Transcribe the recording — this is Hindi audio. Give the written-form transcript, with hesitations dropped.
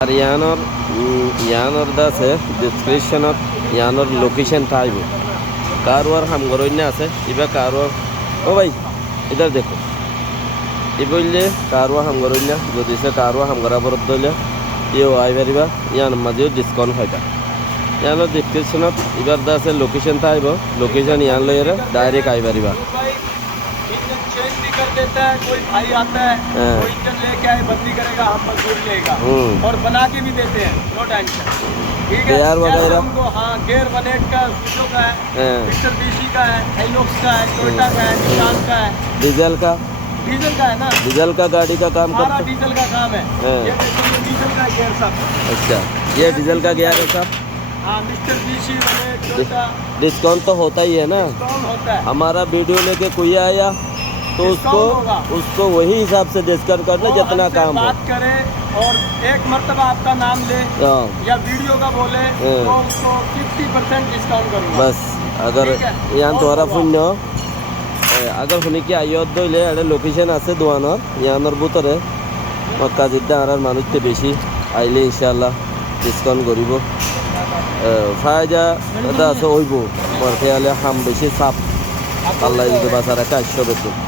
আর ইয়ানোর আছে ডিসক্রিপশনত ইয়ানোর লোকেশন থাকবে কারোর হামগরন্য আছে এবার কারোর ও ভাই ইধার দেখো এ বললে কারোর হামগরন্য যদি সে কারোর হামগরা বরফ দিলে ইও আই পারিবা ইয়ান মাঝেও ডিসকাউন্ট পাইবা ইয়ানোর ডিসক্রিপশনত এবার আছে লোকেশন থাকবে লোকেশন ইয়ান লইরে ডাইরেক্ট আই পারিবা चेंज भी कर देता है कोई भाई आता है कोई इंजन लेके आए बंदी करेगा हम मजदूर लेगा और बना के भी देते हैं नो टेंशन ठीक है गियर वगैरह हमको हाँ गियर 1.8 का सीटो का है मिस्टर बीसी का है हाइलॉक्स का है टोयोटा का है निशान का है डीजल का है ना डीजल का गाड़ी का काम हमारा करता डीजल का काम है ये देखो ये डीजल का गियर सब अच्छा ये डीजल का गियर है साहब हाँ मिस्टर बीसी वाले टोयोटा डिस्काउंट तो होता ही है ना डिस्काउंट होता है हमारा वीडियो लेके कोई आया तो उसको वही हिसाब से डिस्काउंट करना जितना हमसे काम हो बात करे और एक मर्तबा आपका नाम ले या वीडियो का बोले तो उसको 50% डिस्काउंट करूँगा बस अगर यहाँ तुम्हारा पुण्य अगर শুনি কি আইয়ত দইলে এটা লোকেশন আছে দোয়ানোর ইয়ানোর ভিতরে মক্কা জিদ্দা আর মানুষতে বেশি আইলে ইনশাআল্লাহ ডিসকাউন্ট করিব ফায়দা এটা আছে হইব মোর খেয়ালে হাম বেশি চাপ আল্লাহ যদি বাঁচা রাখে 800 বেতন